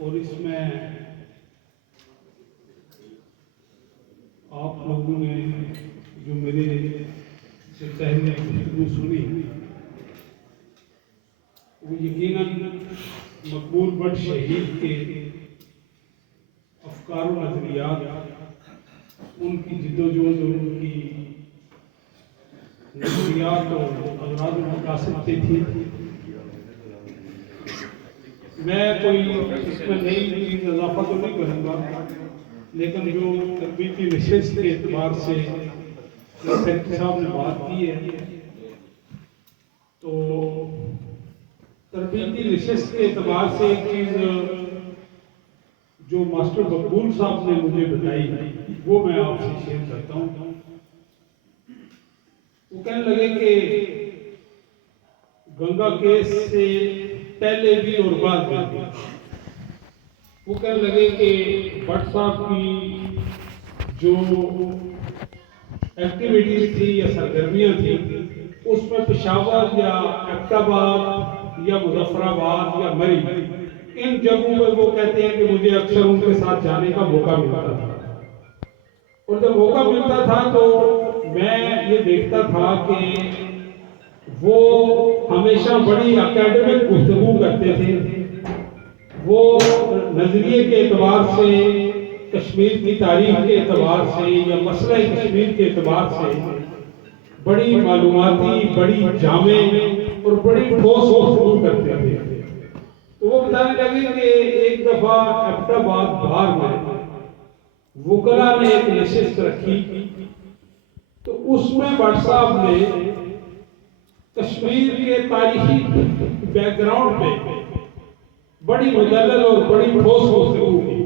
اور اس میں آپ لوگوں نے جو میرے سے پہلے گفتگو سنی وہ یقیناً مقبول بٹ شہید کے افکار و نظریات، ان کی جد و جہد اور ان کی نظریات اور اغراض و مقاصد پہ تھی۔ میں کوئی اس میں نئی چیز اضافہ تو نہیں کروں گا، لیکن جو تربیتی نشست کے اعتبار سے سیکٹری صاحب نے بات کی ہے، تو تربیتی نشست کے اعتبار سے ایک چیز جو ماسٹر مقبول صاحب نے مجھے بتائی وہ میں آپ سے شیئر کرتا ہوں۔ وہ کہنے لگے کہ گنگا کیس سے پہلے بھی اور بعد میں بھی وہ کہنے لگے کہ بٹ صاحب کی جو ایکٹیویٹیز تھی یا سرگرمیاں تھیں اس میں پشاور یا ایبٹ آباد یا مظفر آباد یا مری ان جگہوں پہ وہ کہتے ہیں کہ مجھے اکثر ان کے ساتھ جانے کا موقع ملتا تھا، اور جب موقع ملتا تھا تو میں یہ دیکھتا تھا کہ وہ ہمیشہ بڑی اکیڈمک گفتگو کرتے تھے۔ وہ نظریے کے اعتبار سے، کشمیر کی تاریخ کے اعتبار سے یا مسئلہ کشمیر کے اعتبار سے بڑی معلوماتی، بڑی جامع اور بڑی ٹھوس گفتگو کرتے تھے۔ تو وہ بتانے لگے کہ ایک دفعہ ایبٹ آباد بہار میں وکلاء نے ایک نشست رکھی، تو اس میں بٹ صاحب نے کشمیر کے تاریخی بیک گراؤنڈ پہ بڑی مدلل اور بڑی ٹھوس گفتگو کی۔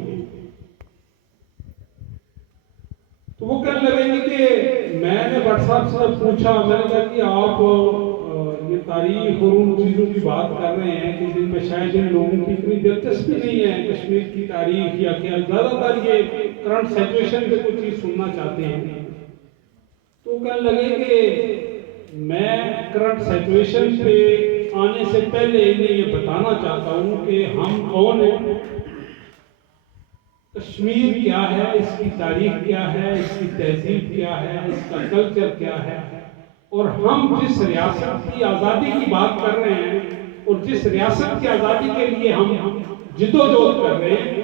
تو وہ کہنے لگے کہ میں نے بٹ صاحب سے پوچھا، میں نے کہا کہ آپ یہ تاریخ اور ان چیزوں کی بات کر رہے ہیں کہ جن میں شاید ان لوگوں کی اتنی دلچسپی نہیں ہے کشمیر کی تاریخ، یا کہ زیادہ تر یہ کرنٹ سچویشن پہ کوئی چیز سننا چاہتے ہیں۔ تو وہ کہنے لگے کہ میں کرنٹ سچویشن پہ آنے سے پہلے انہیں یہ بتانا چاہتا ہوں کہ ہم کون ہیں، کشمیر کیا ہے، اس کی تاریخ کیا ہے، اس کی تہذیب کیا ہے، اس کا کلچر کیا ہے، اور ہم جس ریاست کی آزادی کی بات کر رہے ہیں اور جس ریاست کی آزادی کے لیے ہم جدوجہد کر رہے ہیں،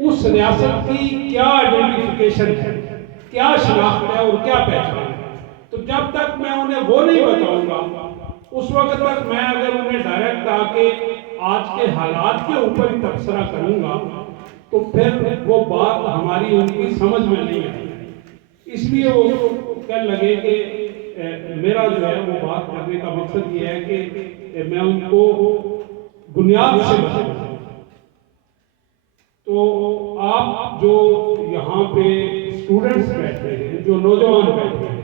اس ریاست کی کیا آئیڈینٹیفیکیشن ہے، کیا شناخت ہے اور کیا پہچان ہے۔ تو جب تک میں انہیں وہ نہیں بتاؤں گا، اس وقت تک میں اگر انہیں ڈائریکٹ آ کے آج کے حالات کے اوپر ہی تبصرہ کروں گا تو پھر وہ بات ہماری ان کی سمجھ میں نہیں آئے گی۔ اس لیے وہ کہنے لگے کہ میرا جو ہے وہ بات کرنے کا مقصد یہ ہے کہ میں ان کو بنیاد سے بتاؤں۔ تو آپ جو یہاں پہ اسٹوڈنٹس بیٹھے ہیں، جو نوجوان بیٹھے ہیں،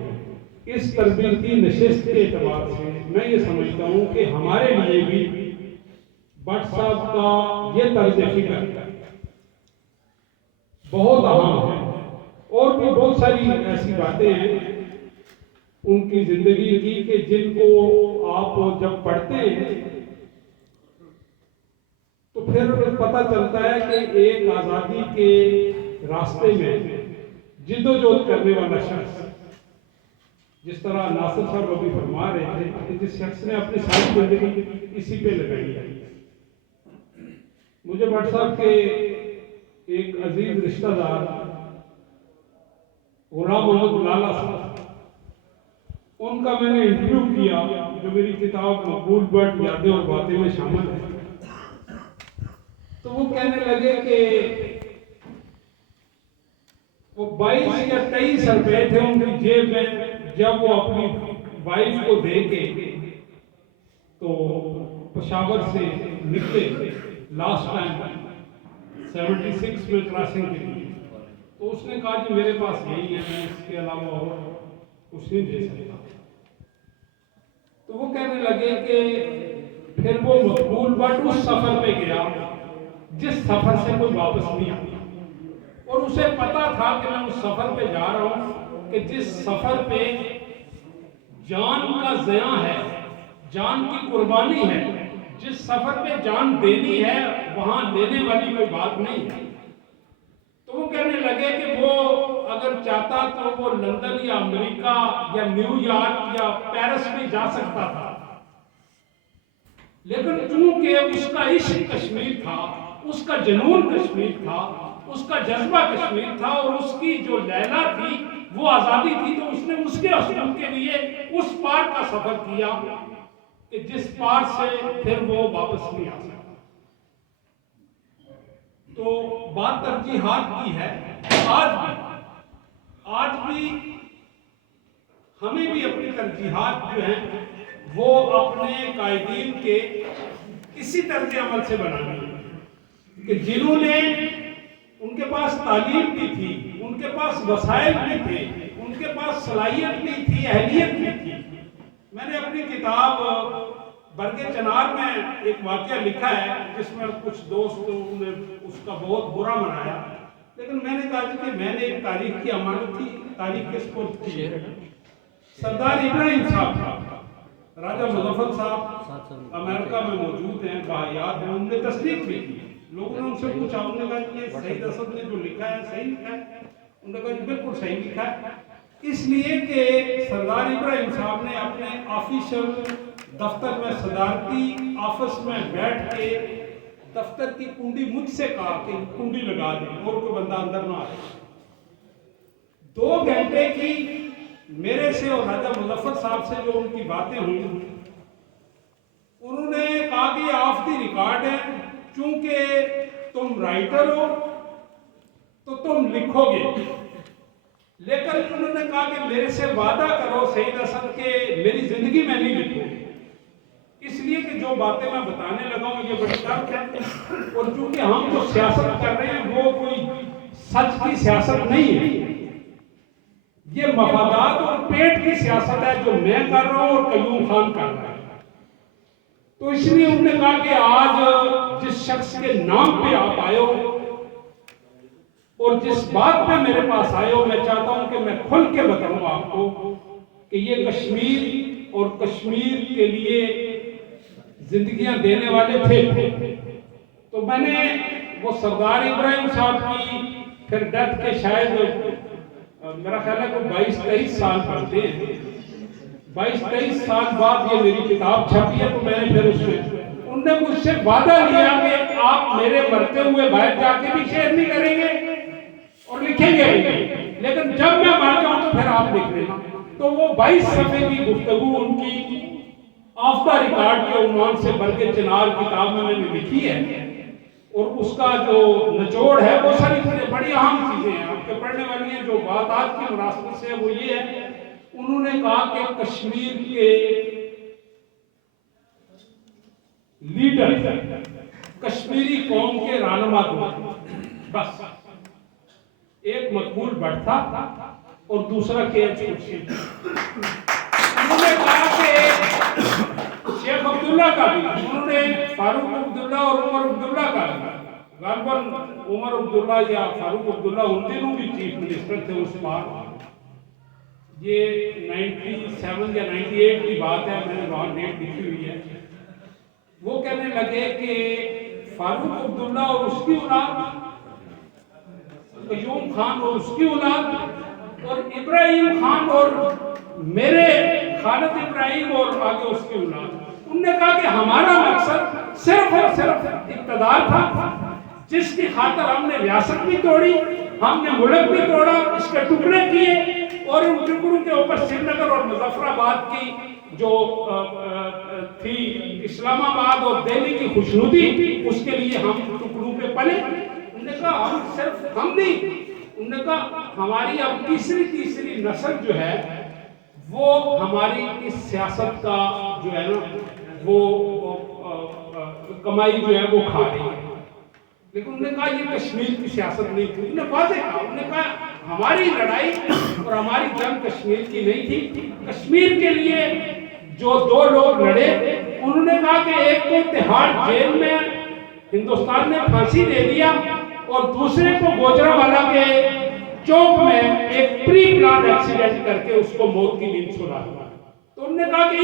اس تربیتی نشست کے اعتبار سے میں یہ سمجھتا ہوں کہ ہمارے لیے بھی بٹ صاحب کا یہ طرز فکر بہت اہم ہے، اور بھی بہت ساری ایسی باتیں ہیں ان کی زندگی کی کہ جن کو آپ جب پڑھتے ہیں تو پھر پتہ چلتا ہے کہ ایک آزادی کے راستے میں جدوجہد کرنے والا شخص، جس طرح ناصر صاحب ابھی فرما رہے تھے کہ جس شخص نے اپنی ساری زندگی اسی پہ لگائی ہے۔ مجھے بٹ صاحب کے ایک عزیز رشتہ دار غلام محمد لالا صاحب، ان کا میں نے انٹرویو کیا جو میری کتاب مقبول بٹ یادیں اور باتیں میں شامل ہے۔ تو وہ کہنے لگے کہ وہ 22 یا 23 روپے تھے ان کی جیب میں جب وہ اپنی وائف کو دے کے تو پشاور سے نکلے لاسٹ ٹائم 76 میں کراسنگ کے لیے، تو اس نے کہا کہ میرے پاس یہی ہے، میں اس کے علاوہ اور کچھ نہیں دے سکتا۔ تو وہ کہنے لگے کہ پھر وہ مقبول بٹ اس سفر پہ گیا جس سفر سے کوئی واپس نہیں آتا، اور اسے پتا تھا کہ میں اس سفر پہ جا رہا ہوں کہ جس سفر پہ جان کا ضیاع ہے، جان کی قربانی ہے، جس سفر میں جان دینی ہے وہاں لینے والی کوئی بات نہیں ہے۔ تو وہ کہنے لگے کہ وہ اگر چاہتا تو وہ لندن یا امریکہ یا نیو یارک یا پیرس میں جا سکتا تھا، لیکن چونکہ اس کا عشق کشمیر تھا، اس کا جنون کشمیر تھا، اس کا جذبہ کشمیر تھا، اور اس کی جو لیلا تھی وہ آزادی تھی، تو اس نے اس کے حصول کے لیے اس پار کا سفر کیا کہ جس پار سے پھر وہ واپس نہیں آ سکتا۔ تو بات ترجیحات کی ہے۔ آج بھی ہمیں بھی اپنی ترجیحات جو ہیں وہ اپنے قائدین کے اسی طرز عمل سے بنانی ہے کہ جنہوں نے، ان کے پاس تعلیم بھی تھی، ان کے پاس وسائل بھی تھے، ان کے پاس صلاحیت بھی تھی، اہلیت بھی تھی۔ میں نے اپنی کتاب برگ چنار میں ایک واقعہ لکھا ہے جس میں کچھ دوستوں نے اس کا بہت برا منایا، لیکن میں نے کہا کہ میں نے ایک تاریخ کی امانت تھی، تاریخ کے سپرد کی۔ سردار ابراہیم صاحب، راجہ مظفر صاحب امریکہ میں موجود ہیں، باحیات ہیں، انہوں نے تصدیق بھی کی۔ لوگوں نے ان سے پوچھا، انہوں نے کہا کہ یہ سعید اسد نے جو لکھا ہے صحیح لکھا ہے؟ انہوں نے کہا کہ بالکل صحیح لکھا ہے، اس لیے کہ سردار ابراہیم صاحب نے اپنے آفیشل دفتر میں، صدارتی آفس میں بیٹھ کے دفتر کی کنڈی مجھ سے کہا کہ کنڈی لگا دیں اور کوئی بندہ اندر نہ آئے۔ 2 گھنٹے کی میرے سے اور راجہ مظفر صاحب سے جو ان کی باتیں ہوئی، انہوں نے کہا کہ یہ آف دی ریکارڈ ہے، چونکہ تم رائٹر ہو تو تم لکھو گے، لیکن انہوں نے کہا کہ میرے سے وعدہ کرو سعید اسد کہ میری زندگی میں نہیں لکھو گے، اس لیے کہ جو باتیں میں بتانے لگا ہوں یہ بڑی ٹف ہے، اور چونکہ ہم جو سیاست کر رہے ہیں وہ کوئی سچ کی سیاست نہیں ہے، یہ مفادات اور پیٹ کی سیاست ہے جو میں کر رہا ہوں اور قیوم خان کر رہا ہے۔ تو اس لیے انہوں نے کہا کہ آج جس شخص کے نام پہ آپ آئے ہو اور جس بات پہ میرے پاس آئے ہو، میں چاہتا ہوں کہ میں کھل کے بتاؤں آپ کو کہ یہ کشمیر اور کشمیر کے لیے زندگیاں دینے والے تھے۔ تو میں نے وہ سردار ابراہیم صاحب کی پھر ڈیتھ کے شاید میرا خیال ہے کہ 22-23 سال پڑھتے ہیں، 22-23 سال بعد یہ میری کتاب چھپی ہے، تو میں نے پھر اس میں انہوں نے مجھ سے وعدہ لیا کہ آپ میرے مرتے ہوئے باہر جا کے بھی شیئر نہیں کریں گے اور لکھیں گے بھی، لیکن جب میں مر جاؤں تو پھر آپ لکھ دینا۔ تو وہ 22 صفحے کی گفتگو ان کی آف دا ریکارڈ کے عنوان سے برگ چنار کتاب میں نے لکھی ہے، اور اس کا جو نچوڑ ہے وہ ساری چیزیں بڑی اہم چیزیں ہیں آپ کے پڑھنے والی ہیں۔ جو بات آج کی مناسبت سے وہ یہ ہے، انہوں نے کہا کہ کشمیر کے لیڈر کشمیری قوم کے رہنما دو، بس ایک مقبول بٹ تھا اور دوسرا KH خورشید۔ انہوں نے کہا کہ شیخ عبداللہ کا بھی، انہوں نے فاروق عبداللہ اور عمر عبداللہ کا بھی، غالباً عمر عبداللہ یا فاروق عبداللہ ان دنوں بھی چیف منسٹر تھے اس بار، یہ 97 یا 98 کی بات ہے، میں نے وہاں ڈیٹ لکھی ہوئی ہے۔ وہ کہنے لگے کہ فاروق عبداللہ اور اس کی اولاد، قیوم خان اور اس کی اولاد، اور ابراہیم خان اور میرے خالد ابراہیم اور آگے اس کی اولاد، انہوں نے کہا کہ ہمارا مقصد صرف اور صرف اقتدار تھا، جس کی خاطر ہم نے ریاست بھی توڑی، ہم نے ملک بھی توڑا، اس کے ٹکڑے کیے، اور ان ٹکڑوں کے اوپر سری نگر اور مظفر آباد کی جو تھی اسلام آباد اور دہلی کی خوشنودی، اس کے لیے ہم ٹکڑوں پہ پلے۔ انہوں نے کہا ہم صرف ہم نہیں، انہوں نے کہا ہماری اب تیسری نسل جو ہے وہ ہماری اس سیاست کا جو ہے نا وہ کمائی جو ہے وہ کھا رہی ہے، لیکن انہوں نے کہا یہ کشمیر کی سیاست نہیں تھی۔ انہوں نے واضح کہا، انہوں نے کہا ہماری لڑائی اور ہماری جنگ کشمیر کی نہیں تھی، کشمیر کے لیے جو 2 لوگ لڑے، انہوں نے کہا کہ ایک کو تہاڑ جیل میں ہندوستان نے پھانسی دے دیا اور دوسرے کو گوجرانوالہ کے چوک میں ایک پری پلان ایکسیڈنٹ کر کے اس کو موت کی نیند سلا دیا۔ تو انہوں نے کہا کہ